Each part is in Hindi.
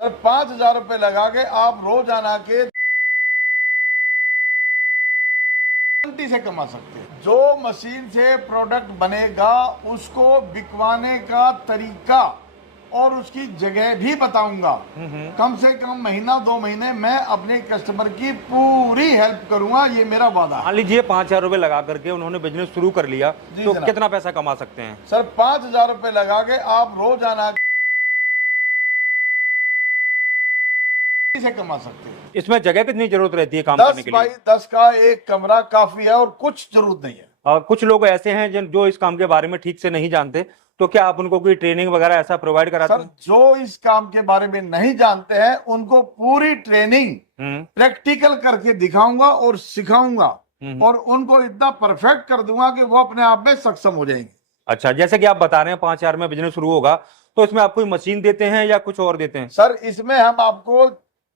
सर 5,000 रुपए लगा के आप रोजाना के 20 से कमा सकते हैं। जो मशीन से प्रोडक्ट बनेगा उसको बिकवाने का तरीका और उसकी जगह भी बताऊंगा। कम से कम महीना 2 महीने मैं अपने कस्टमर की पूरी हेल्प करूंगा, ये मेरा वादा है। मान लीजिए 5,000 रुपए लगा करके उन्होंने बिजनेस शुरू कर लिया तो जनाब। कितना पैसा कमा सकते हैं? सर 5,000 रुपए लगा के आप रोजाना से कमा सकते हैं। इसमें जगह कितनी जरूरत रहती है काम 10 करने के बाई लिए? 10 का एक कमरा काफी है और कुछ जरूरत नहीं है। कुछ लोग ऐसे हैं जो इस काम के बारे में ठीक से नहीं जानते, तो क्या आप उनको कोई ट्रेनिंग वगैरह ऐसा प्रोवाइड कराते सर हैं? जो इस काम के बारे में नहीं जानते हैं उनको पूरी ट्रेनिंग प्रैक्टिकल करके दिखाऊंगा और सिखाऊंगा और उनको इतना परफेक्ट कर दूंगा कि वो अपने आप में सक्षम हो जाएंगे। अच्छा, जैसे कि आप बता रहे हैं 5,000 में बिजनेस शुरू होगा, तो इसमें आप कोई मशीन देते हैं या कुछ और देते हैं? सर इसमें हम आपको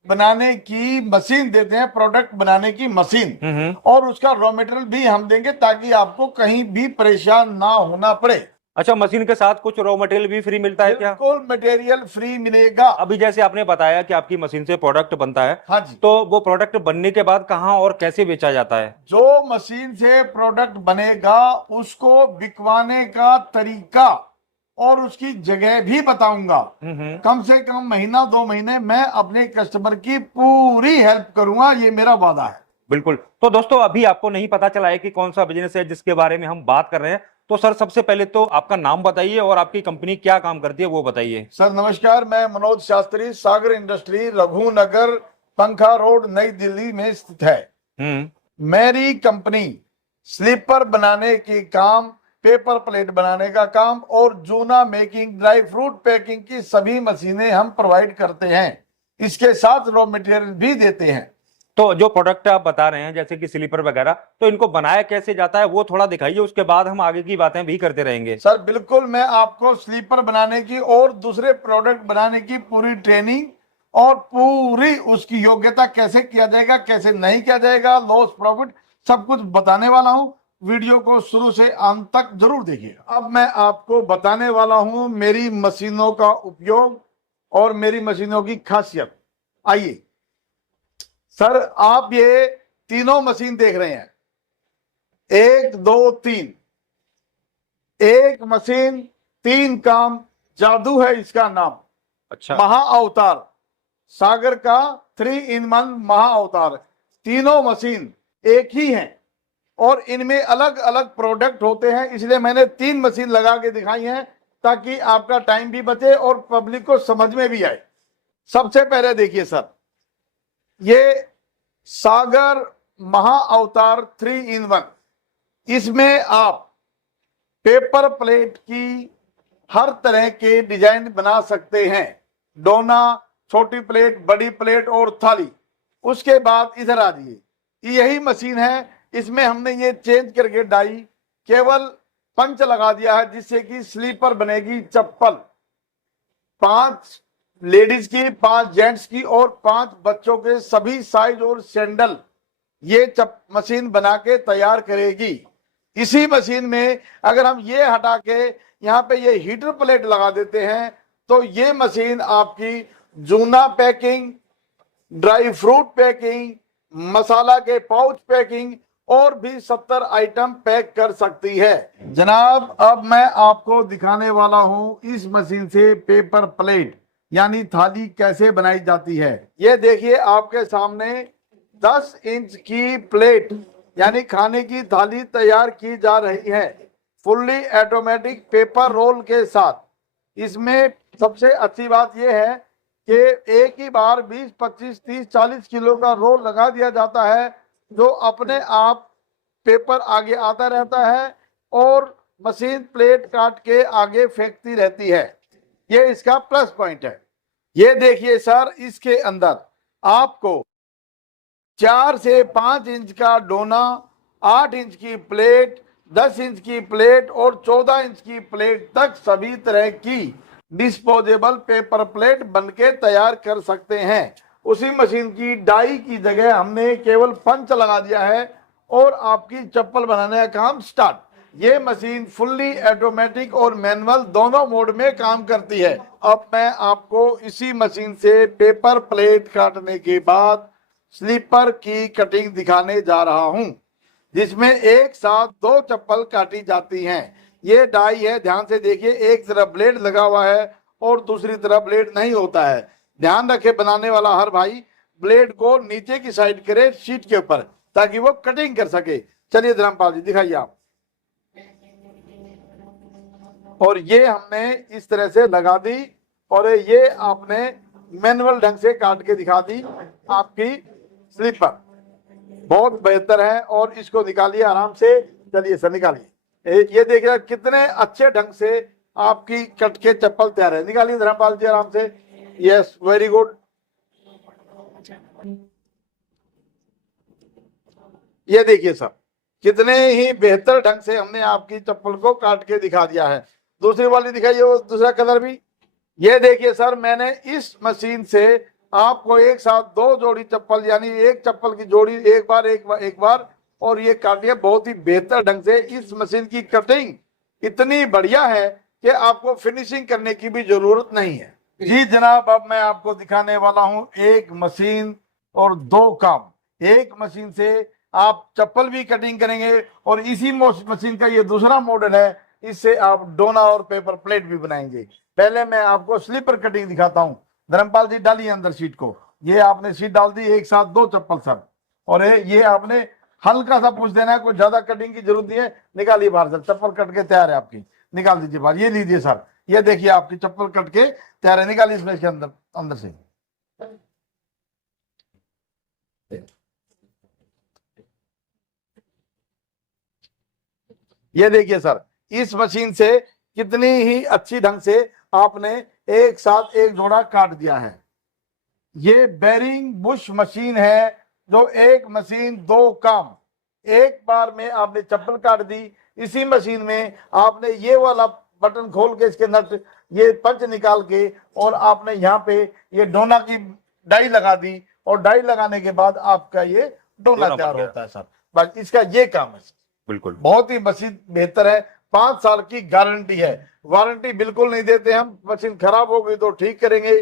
बनाने की मशीन देते हैं, प्रोडक्ट बनाने की मशीन, और उसका रॉ मटेरियल भी हम देंगे ताकि आपको कहीं भी परेशान ना होना पड़े। अच्छा, मशीन के साथ कुछ रॉ मटेरियल भी फ्री मिलता है क्या? बिल्कुल मटेरियल फ्री मिलेगा। अभी जैसे आपने बताया कि आपकी मशीन से प्रोडक्ट बनता है, हाँ जी। तो वो प्रोडक्ट बनने के बाद कहाँ और कैसे बेचा जाता है? जो मशीन से प्रोडक्ट बनेगा उसको बिकवाने का तरीका और उसकी जगह भी बताऊंगा। कम से कम महीना 2 महीने मैं अपने कस्टमर की पूरी हेल्प करूंगा, ये मेरा वादा है। बिल्कुल। तो दोस्तों, अभी आपको नहीं पता चला है कि कौन सा बिजनेस है जिसके बारे में हम बात कर रहे हैं, तो सर सबसे पहले तो आपका नाम बताइए और आपकी कंपनी क्या काम करती है वो बताइए। सर नमस्कार, मैं मनोज शास्त्री, सागर इंडस्ट्री, रघुनगर, पंखा रोड, नई दिल्ली में स्थित है। मेरी कंपनी स्लीपर बनाने की काम, पेपर प्लेट बनाने का काम और जूना मेकिंग, ड्राई फ्रूट पैकिंग की सभी मशीनें हम प्रोवाइड करते हैं। इसके साथ रॉ मटेरियल भी देते हैं। तो जो प्रोडक्ट आप बता रहे हैं जैसे कि स्लीपर वगैरह, तो इनको बनाया कैसे जाता है वो थोड़ा दिखाइए, उसके बाद हम आगे की बातें भी करते रहेंगे। सर बिल्कुल, मैं आपको स्लीपर बनाने की और दूसरे प्रोडक्ट बनाने की पूरी ट्रेनिंग और पूरी उसकी योग्यता कैसे किया जाएगा, कैसे नहीं किया जाएगा, लॉस प्रॉफिट सब कुछ बताने वाला हूं। वीडियो को शुरू से अंत तक जरूर देखिए। अब मैं आपको बताने वाला हूं मेरी मशीनों का उपयोग और मेरी मशीनों की खासियत। आइए सर, आप ये तीनों मशीन देख रहे हैं, 1 2 3, एक मशीन 3 काम, जादू है इसका नाम। अच्छा। महा अवतार, सागर का 3-in-1 महा अवतार। तीनों मशीन एक ही हैं और इनमें अलग अलग प्रोडक्ट होते हैं, इसलिए मैंने 3 मशीन लगा के दिखाई हैं ताकि आपका टाइम भी बचे और पब्लिक को समझ में भी आए। सबसे पहले देखिए सर, ये सागर महा अवतार 3-in-1, इसमें आप पेपर प्लेट की हर तरह के डिजाइन बना सकते हैं, डोना, छोटी प्लेट, बड़ी प्लेट और थाली। उसके बाद इधर आ जाइए, यही मशीन है, इसमें हमने ये चेंज करके डाई केवल पंच लगा दिया है जिससे कि स्लीपर बनेगी, चप्पल 5 लेडीज की, 5 जेंट्स की और 5 बच्चों के सभी साइज और सैंडल ये मशीन बना के तैयार करेगी। इसी मशीन में अगर हम ये हटा के यहाँ पे ये हीटर प्लेट लगा देते हैं तो ये मशीन आपकी जूना पैकिंग, ड्राई फ्रूट पैकिंग, मसाला के पाउच पैकिंग और भी 70 आइटम पैक कर सकती है। जनाब अब मैं आपको दिखाने वाला हूं इस मशीन से पेपर प्लेट यानी थाली कैसे बनाई जाती है। ये देखिए आपके सामने 10 इंच की प्लेट यानी खाने की थाली तैयार की जा रही है, फुल्ली ऑटोमेटिक पेपर रोल के साथ। इसमें सबसे अच्छी बात यह है कि एक ही बार 20, 25, 30, 40 किलो का रोल लगा दिया जाता है जो अपने आप पेपर आगे आता रहता है और मशीन प्लेट काट के आगे फेंकती रहती है। ये इसका प्लस पॉइंट है। ये देखिए सर, इसके अंदर आपको 4 से 5 इंच का डोना, 8 इंच की प्लेट, 10 इंच की प्लेट और 14 इंच की प्लेट तक सभी तरह की डिस्पोजेबल पेपर प्लेट बनके तैयार कर सकते हैं। उसी मशीन की डाई की जगह हमने केवल पंच लगा दिया है और आपकी चप्पल बनाने का काम स्टार्ट। ये मशीन फुल्ली ऑटोमेटिक और मैनुअल दोनों मोड में काम करती है। अब मैं आपको इसी मशीन से पेपर प्लेट काटने के बाद स्लीपर की कटिंग दिखाने जा रहा हूं, जिसमें एक साथ 2 चप्पल काटी जाती हैं। ये डाई है, ध्यान से देखिए, एक तरफ ब्लेड लगा हुआ है और दूसरी तरफ ब्लेड नहीं होता है। ध्यान रखे बनाने वाला हर भाई ब्लेड को नीचे की साइड करे शीट के ऊपर, ताकि वो कटिंग कर सके। चलिए धर्मपाल जी दिखाइए आप। और ये हमने इस तरह से लगा दी और ये आपने मैनुअल ढंग से काट के दिखा दी आपकी स्लीपर। बहुत बेहतर है। और इसको निकालिए आराम से। चलिए सर निकालिए। ये देखिए कितने अच्छे ढंग से आपकी कट के चप्पल तैयार है। निकालिए धर्मपाल जी आराम से। Yes, very good. ये देखिए सर, कितने ही बेहतर ढंग से हमने आपकी चप्पल को काट के दिखा दिया है। दूसरी वाली दिखाइए, वो दूसरा कलर भी। ये देखिए सर, मैंने इस मशीन से आपको एक साथ 2 जोड़ी चप्पल, यानी एक चप्पल की जोड़ी एक बार और ये काटिए बहुत ही बेहतर ढंग से। इस मशीन की कटिंग इतनी बढ़िया है कि आपको फिनिशिंग करने की भी जरूरत नहीं है। जी जनाब, अब मैं आपको दिखाने वाला हूं एक मशीन और 2 काम। एक मशीन से आप चप्पल भी कटिंग करेंगे और इसी मशीन का ये दूसरा मॉडल है, इससे आप डोना और पेपर प्लेट भी बनाएंगे। पहले मैं आपको स्लीपर कटिंग दिखाता हूँ। धर्मपाल जी डालिए अंदर शीट को। ये आपने शीट डाल दी, एक साथ 2 चप्पल सर। और ये आपने हल्का सा पूछ देना है, कोई ज्यादा कटिंग की जरूरत नहीं है। निकालिए बाहर सर, चप्पल कट के तैयार है आपकी। निकाल दीजिए बाहर। ये लीजिए सर, ये देखिए आपकी चप्पल कट के तैयार है। निकालिए इसमें के अंदर से। ये देखिए सर, इस मशीन से कितनी ही अच्छी ढंग से आपने एक साथ एक जोड़ा काट दिया है। ये बेरिंग बुश मशीन है, जो एक मशीन 2 काम। एक बार में आपने चप्पल काट दी, इसी मशीन में आपने ये वाला बटन खोल के इसके नट, ये पंच निकाल के और आपने यहाँ पे ये डोना की डाई लगा दी और डाई लगाने के बाद आपका ये डोना तैयार होता है सर। बस इसका ये काम है। बिल्कुल, बहुत ही मशीन बेहतर है। 5 साल की गारंटी है। वारंटी बिल्कुल नहीं देते हम। मशीन खराब हो गई तो ठीक करेंगे,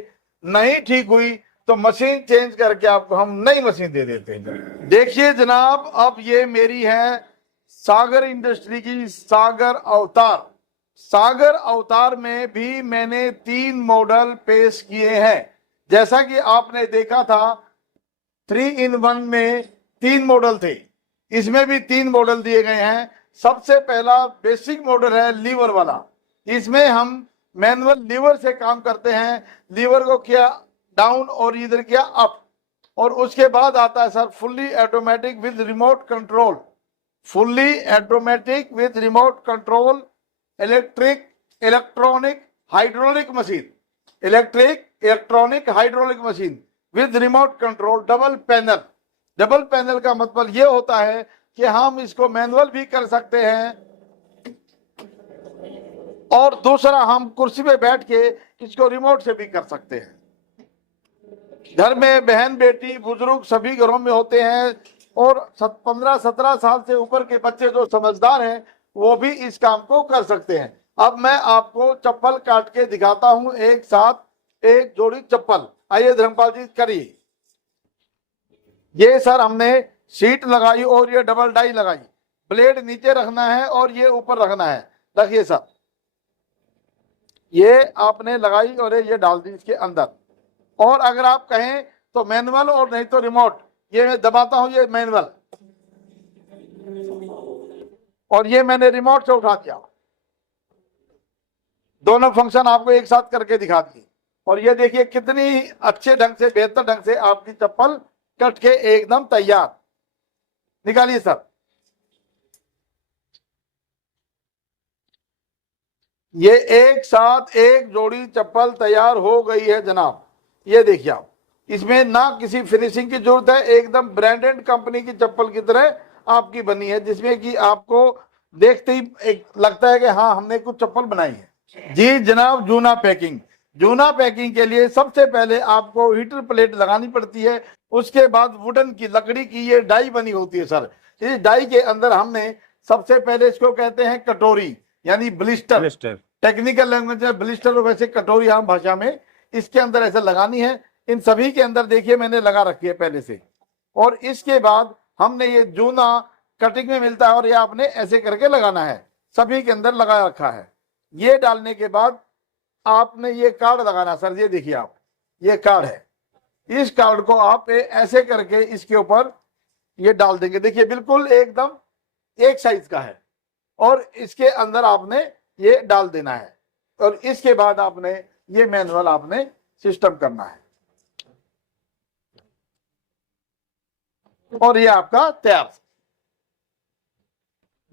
नहीं ठीक हुई तो मशीन चेंज करके आपको हम नई मशीन दे देते हैं। देखिए जनाब, अब ये मेरी है सागर इंडस्ट्री की सागर अवतार। सागर अवतार में भी मैंने 3 मॉडल पेश किए हैं। जैसा कि आपने देखा था 3 in 1 में 3 मॉडल थे, इसमें भी 3 मॉडल दिए गए हैं। सबसे पहला बेसिक मॉडल है लीवर वाला। इसमें हम मैनुअल लीवर से काम करते हैं। लीवर को किया डाउन और इधर किया अप। और उसके बाद आता है sir fully automatic with remote control. Fully automatic with remote control electronic hydraulic machine. Electronic hydraulic machine with remote control double panel. Double panel का मतलब ये होता है कि हम इसको मैनुअल भी कर सकते हैं और दूसरा हम कुर्सी पे बैठ के इसको रिमोट से भी कर सकते हैं। घर में बहन बेटी बुजुर्ग सभी घरों में होते हैं और 15-17 साल से ऊपर के बच्चे जो समझदार हैं वो भी इस काम को कर सकते हैं। अब मैं आपको चप्पल काट के दिखाता हूं, एक साथ एक जोड़ी चप्पल। आइए धर्मपाल जी करिए। ये सर हमने सीट लगाई और ये डबल डाई लगाई। ब्लेड नीचे रखना है और ये ऊपर रखना है। रखिए सर, ये आपने लगाई और ये डाल दी इसके अंदर। और अगर आप कहें तो मैनुअल और नहीं तो रिमोट। ये मैं दबाता हूं, ये मैनुअल और ये मैंने रिमोट से उठा दिया। दोनों फंक्शन आपको एक साथ करके दिखा दिए। और ये देखिए कितनी अच्छे ढंग से बेहतर ढंग से आपकी चप्पल कट के एकदम तैयार। निकालिए सर। ये एक साथ एक जोड़ी चप्पल तैयार हो गई है जनाब। ये देखिए आप, इसमें ना किसी फिनिशिंग की जरूरत है, एकदम ब्रांडेड कंपनी की चप्पल की तरह आपकी बनी है, जिसमें कि आपको देखते ही एक लगता है कि हाँ हमने कुछ चप्पल बनाई है। जी जनाब, जूना पैकिंग। जूना पैकिंग के लिए सबसे पहले आपको हीटर प्लेट लगानी पड़ती है। उसके बाद वुडन की लकड़ी की ये डाई बनी होती है सर। इस डाई के अंदर हमने सबसे पहले इसको कहते हैं कटोरी, यानी ब्लिस्टर। ब्लिस्टर। टेक्निकल लैंग्वेज में ब्लिस्टर, और वैसे कटोरी आम भाषा में। इसके अंदर ऐसे लगानी है। इन सभी के अंदर देखिए मैंने लगा रखी है पहले से। और इसके बाद हमने ये जूना कटिंग में मिलता है और ये आपने ऐसे करके लगाना है। सभी के अंदर लगा रखा है। ये डालने के बाद आपने ये कार्ड लगाना सर। ये देखिए आप, ये कार्ड है। इस कार्ड को आप ऐसे करके इसके ऊपर ये डाल देंगे। देखिए बिल्कुल एकदम एक साइज का है। और इसके अंदर आपने ये डाल देना है। और इसके बाद आपने ये मैनुअल आपने सिस्टम करना है। और ये आपका तैयार।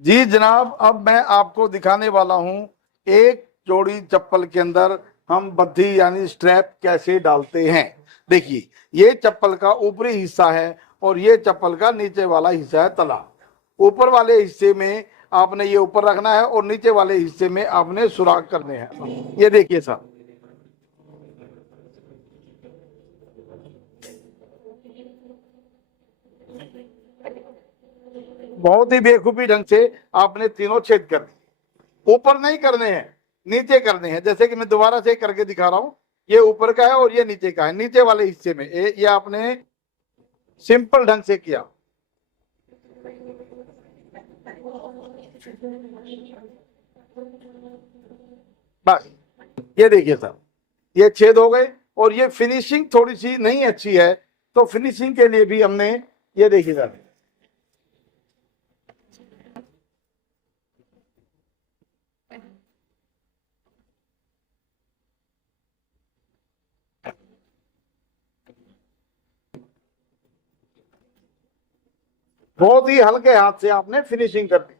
जी जनाब, अब मैं आपको दिखाने वाला हूं एक जोड़ी चप्पल के अंदर हम बद्धी यानी स्ट्रैप कैसे डालते हैं। देखिए ये चप्पल का ऊपरी हिस्सा है और ये चप्पल का नीचे वाला हिस्सा है तला। ऊपर वाले हिस्से में आपने ये ऊपर रखना है और नीचे वाले हिस्से में आपने सुराख करने हैं। ये देखिए साहब, बहुत ही बेखूबी ढंग से आपने तीनों छेद कर दिए। ऊपर नहीं करने हैं, नीचे करने हैं। जैसे कि मैं दोबारा से करके दिखा रहा हूं। ये ऊपर का है और ये नीचे का है। नीचे वाले हिस्से में ये आपने सिंपल ढंग से किया। बस ये देखिए सर, ये छेद हो गए। और ये फिनिशिंग थोड़ी सी नहीं अच्छी है, तो फिनिशिंग के लिए भी हमने ये देखिए सर, बहुत ही हल्के हाथ से आपने फिनिशिंग कर दी,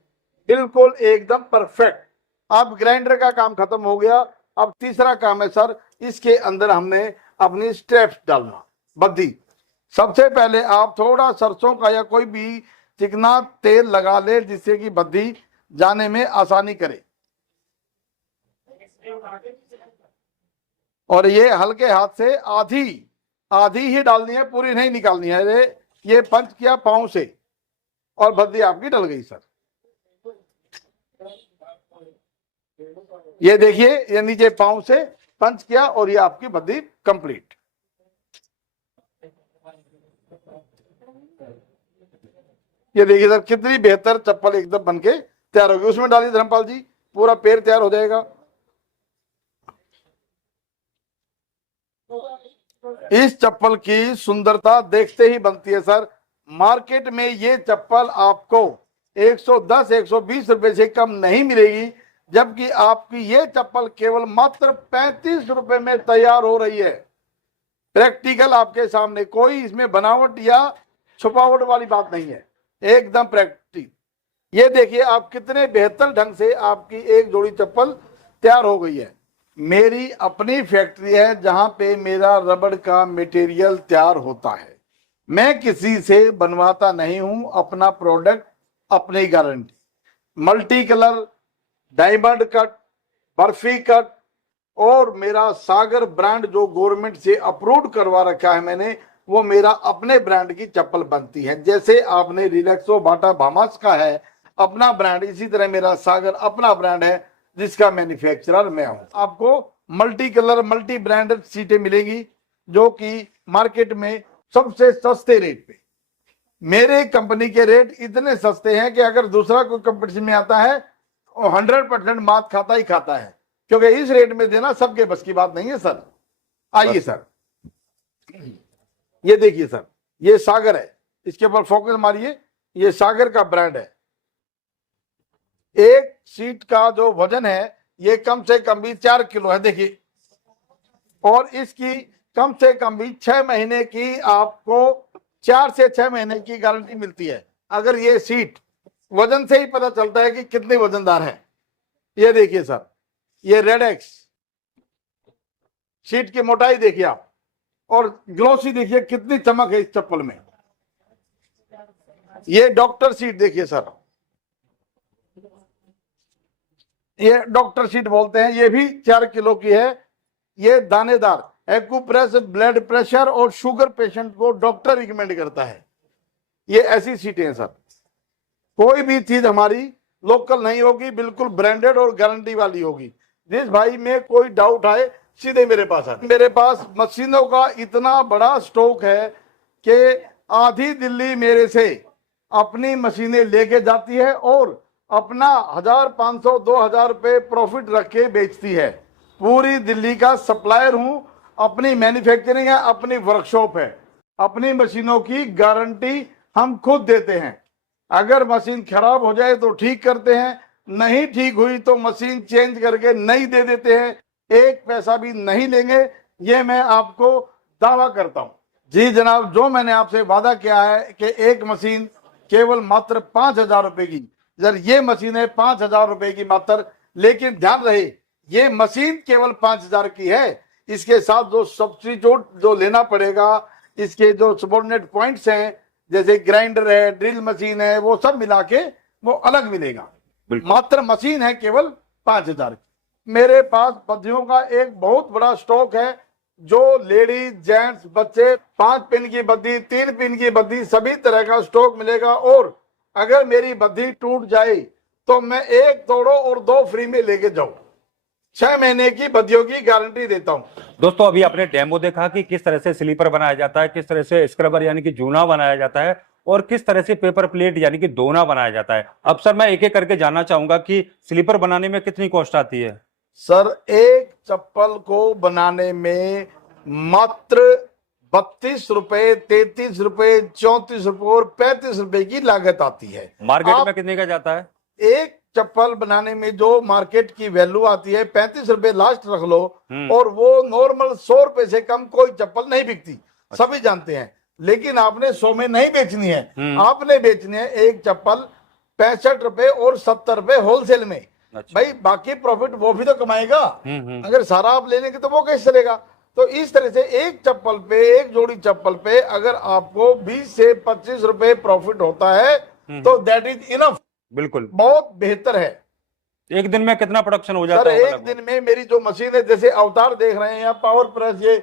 बिल्कुल एकदम परफेक्ट। अब ग्राइंडर का काम खत्म हो गया। अब तीसरा काम है सर, इसके अंदर हमने अपनी स्ट्रैप्स डालना, बद्धी। सबसे पहले आप थोड़ा सरसों का या कोई भी चिकना तेल लगा ले जिससे कि बद्धी जाने में आसानी करे। और ये हल्के हाथ से आधी आधी ही डालनी है, पूरी नहीं निकालनी है। ये पंच किया पांव से और बद्धी आपकी डल गई सर। ये देखिए, ये नीचे पांव से पंच किया और ये आपकी बद्धी कंप्लीट। ये देखिए सर, कितनी बेहतर चप्पल एकदम बनके तैयार होगी। उसमें डालिए धर्मपाल जी, पूरा पैर तैयार हो जाएगा। इस चप्पल की सुंदरता देखते ही बनती है सर। मार्केट में ये चप्पल आपको 110 120 रुपए से कम नहीं मिलेगी, जबकि आपकी ये चप्पल केवल मात्र 35 रुपए में तैयार हो रही है। प्रैक्टिकल आपके सामने, कोई इसमें बनावट या छुपावट वाली बात नहीं है, एकदम प्रैक्टिकल। ये देखिए आप कितने बेहतर ढंग से आपकी एक जोड़ी चप्पल तैयार हो गई है। मेरी अपनी फैक्ट्री है जहां पे मेरा रबड़ का मटेरियल तैयार होता है। मैं किसी से बनवाता नहीं हूं, अपना प्रोडक्ट अपनी guarantee. Multi colour, diamond cut, barfi cut और मेरा सागर ब्रांड जो गवर्नमेंट से अप्रूव करवा रखा है मैंने, वो मेरा अपने ब्रांड की चप्पल बनती है। जैसे आपने रिलैक्सो, बाटा, भामास का है अपना ब्रांड, इसी तरह मेरा सागर अपना ब्रांड है जिसका मैन्युफैक्चरर मैं हूं। आपको मल्टी कलर, मल्टी ब्रांडेड सीटें मिलेगी जो कि मार्केट में सबसे सस्ते रेट पे। मेरे कंपनी के रेट इतने सस्ते हैं कि अगर दूसरा कोई कंपटीशन में आता है 100% मात खाता ही खाता है, क्योंकि इस रेट में देना सबके बस की बात नहीं है सर। आइए सर, ये देखिए सर, ये सागर है, इसके ऊपर फोकस मारिए। ये सागर का ब्रांड है। एक सीट का जो वजन है ये कम से कम भी 4 किलो है, देखिए। और इसकी कम से कम भी 6 महीने की, आपको 4 से 6 महीने की गारंटी मिलती है। अगर ये सीट वजन से ही पता चलता है कि कितनी वजनदार है। ये देखिए सर, ये रेड एक्स सीट की मोटाई देखिए आप, और ग्लोसी देखिए कितनी चमक है इस चप्पल में। ये डॉक्टर सीट देखिए सर, ये डॉक्टर सीट बोलते हैं। ये भी 4 किलो की है। ये दानेदार, एक्यूप्रेस, ब्लड प्रेशर और शुगर पेशेंट को डॉक्टर रिकमेंड करता है। ये ऐसी सीटें हैं सर। कोई भी चीज हमारी लोकल नहीं होगी, बिल्कुल ब्रांडेड और गारंटी वाली होगी। जिस भाई में कोई डाउट आए सीधे मेरे पास आए। मेरे पास मशीनों का इतना बड़ा स्टॉक है कि आधी दिल्ली मेरे से अपनी मशीनें लेके जाती है और अपना 1500 2000 रुपए प्रॉफिट रख के बेचती है। पूरी दिल्ली का सप्लायर हूं, अपनी मैन्युफैक्चरिंग है, अपनी वर्कशॉप है, अपनी मशीनों की गारंटी हम खुद देते हैं। अगर मशीन खराब हो जाए तो ठीक करते हैं, नहीं ठीक हुई तो मशीन चेंज करके नई दे देते हैं, एक पैसा भी नहीं लेंगे, ये मैं आपको दावा करता हूं। जी जनाब, जो मैंने आपसे वादा किया है कि एक मशीन केवल मात्र 5000 रुपए की, सर ये मशीन है 5000 रुपए की मात्र, लेकिन ध्यान रहे ये मशीन केवल 5000 की है, इसके साथ जो सब्स्टिट्यूट जो लेना पड़ेगा, इसके जो सबऑर्डिनेट पॉइंट्स हैं जैसे ग्राइंडर है, ड्रिल मशीन है, वो सब मिला के वो अलग मिलेगा। मात्र मशीन है केवल 5000 की। मेरे पास बद्धियों का एक बहुत बड़ा स्टॉक है, जो लेडीज जेंट्स बच्चे 5 पिन की बद्धी, 3 पिन की बद्धी, सभी तरह का स्टॉक मिलेगा। और अगर मेरी बद्धी टूट जाए तो मैं एक तोड़ो और 2 फ्री में लेके जाऊं। 6 महीने की बद्धियों की गारंटी देता हूं। दोस्तों अभी आपने डेमो देखा कि किस तरह से स्लीपर बनाया जाता है, किस तरह से स्क्रबर यानी कि जूना बनाया जाता है, और किस तरह से पेपर प्लेट यानी कि दोना बनाया जाता है। अब सर मैं एक एक करके जानना चाहूंगा कि स्लीपर बनाने में कितनी कॉस्ट आती है। सर एक चप्पल को बनाने में मात्र 32 रुपए, 33 रुपए, 34 रुपए और 35 रुपए की लागत आती है। मार्केट में कितने का जाता है? एक चप्पल बनाने में जो मार्केट की वैल्यू आती है 35 रुपए लास्ट रख लो, और वो नॉर्मल 100 रुपए से कम कोई चप्पल नहीं बिकती, सभी जानते हैं। लेकिन आपने 100 में नहीं बेचनी है, आपने बेचनी है एक चप्पल 65 रुपए और 70 रुपए होलसेल में। अच्छा। भाई बाकी प्रॉफिट वो भी तो कमाएगा, अगर सारा आप ले लेंगे तो वो कैसे चलेगा। तो इस तरह से एक चप्पल पे, एक जोड़ी चप्पल पे अगर आपको 20 से 25 रुपए प्रॉफिट होता है तो दैट इज इनफ, बिल्कुल बहुत बेहतर है। एक दिन में कितना प्रोडक्शन हो जाता सर है? एक दिन में मेरी जो मशीन है, जैसे अवतार देख रहे हैं या पावर प्रेस, ये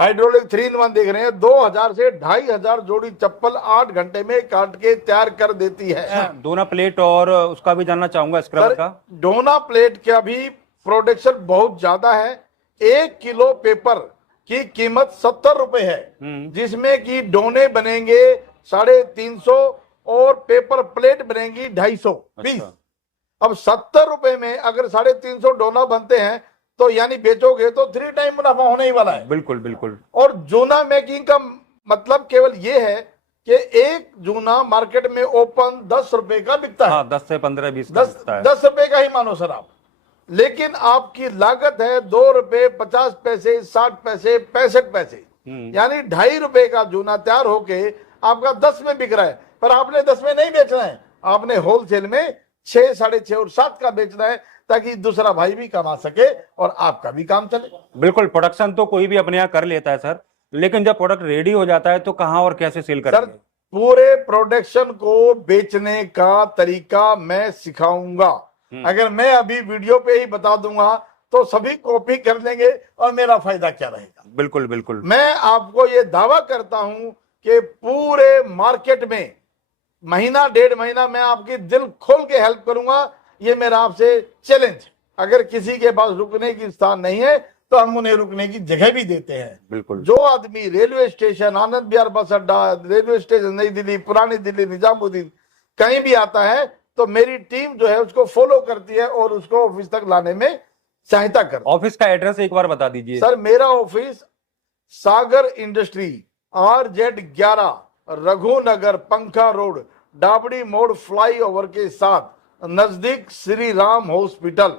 हाइड्रोलिक 3-in-1 देख रहे हैं, 2000 से 2500 जोड़ी चप्पल 8 घंटे में काट के तैयार कर देती है। दोना प्लेट और उसका भी जानना चाहूंगा, स्क्रबर का। डोना प्लेट का भी प्रोडक्शन बहुत ज्यादा है। 1 किलो पेपर की कीमत 70 रुपए है, जिसमें कि डोने बनेंगे 350 और पेपर प्लेट बनेंगी 250 पीस। अब 70 रुपए में अगर 350 डोना बनते हैं तो यानी बेचोगे तो 3 टाइम मुनाफा होने ही वाला है। बिल्कुल बिल्कुल। और जूना मेकिंग का मतलब केवल ये है कि एक जूना मार्केट में ओपन 10 रुपए का बिकता है। 10 से 15 20 10 रुपए का ही मानो सर आप, लेकिन आपकी लागत है 2 रुपए 50 पैसे, 60 पैसे, 65 पैसे, यानी 2.5 रुपए का जूना तैयार होके आपका 10 में बिक रहा है। पर आपने 10 में नहीं बेचना है, आपने होलसेल में 6, 6.5 और 7 का बेचना है, ताकि दूसरा भाई भी कमा सके और आपका भी काम चले। बिल्कुल, प्रोडक्शन तो कोई भी अपने यहाँ कर लेता है सर, लेकिन जब प्रोडक्ट रेडी हो जाता है तो कहाँ और कैसे सेल करेंगे? सर पूरे प्रोडक्शन को बेचने का तरीका मैं सिखाऊंगा। अगर मैं अभी वीडियो पे ही बता दूंगा तो सभी कॉपी कर लेंगे और मेरा फायदा क्या रहेगा। बिल्कुल बिल्कुल। मैं आपको ये दावा करता हूं कि पूरे मार्केट में महीना 1.5 महीना मैं आपकी दिल खोल के हेल्प करूंगा, ये मेरा आपसे चैलेंज। अगर किसी के पास रुकने की स्थान नहीं है तो हम उन्हें रुकने की जगह भी देते हैं। बिल्कुल। जो आदमी रेलवे स्टेशन, आनंद विहार बस अड्डा, रेलवे स्टेशन नई दिल्ली, पुरानी दिल्ली, निजामुद्दीन कहीं भी आता है तो मेरी टीम जो है उसको फॉलो करती है और उसको ऑफिस तक लाने में सहायता करती है। ऑफिस का एड्रेस एक बार बता दीजिए। सर मेरा ऑफिस सागर इंडस्ट्री RZ11 रघुनगर पंखा रोड, डाबड़ी मोड़ फ्लाईओवर के साथ नजदीक श्री राम हॉस्पिटल,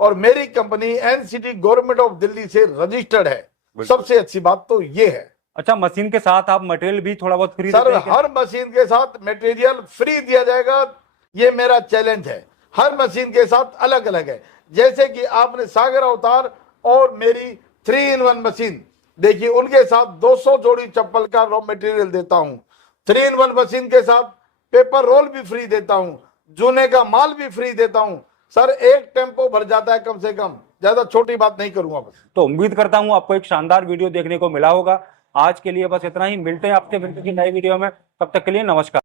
और मेरी company NCT government of Delhi से रजिस्टर्ड है। सबसे अच्छी बात तो ये है। अच्छा, मशीन के साथ आप मटेरियल भी थोड़ा बहुत फ्री सर हर मशीन के साथ मटेरियल फ्री दिया जाएगा, ये मेरा चैलेंज है। हर मशीन के साथ अलग अलग है, जैसे कि आपने सागर अवतार और मेरी 3-in-1 मशीन देखिए, उनके साथ 200 जोड़ी चप्पल का रॉ मटेरियल देता हूं। 3-in-1 मशीन के साथ पेपर रोल भी फ्री देता हूं, जूने का माल भी फ्री देता हूं। सर एक टेम्पो भर जाता है कम से कम, ज्यादा छोटी बात नहीं करूंगा बस। तो उम्मीद करता हूं आपको एक शानदार वीडियो देखने को मिला होगा। आज के लिए बस इतना ही, मिलते हैं आपके नई वीडियो में, तब तक के लिए नमस्कार।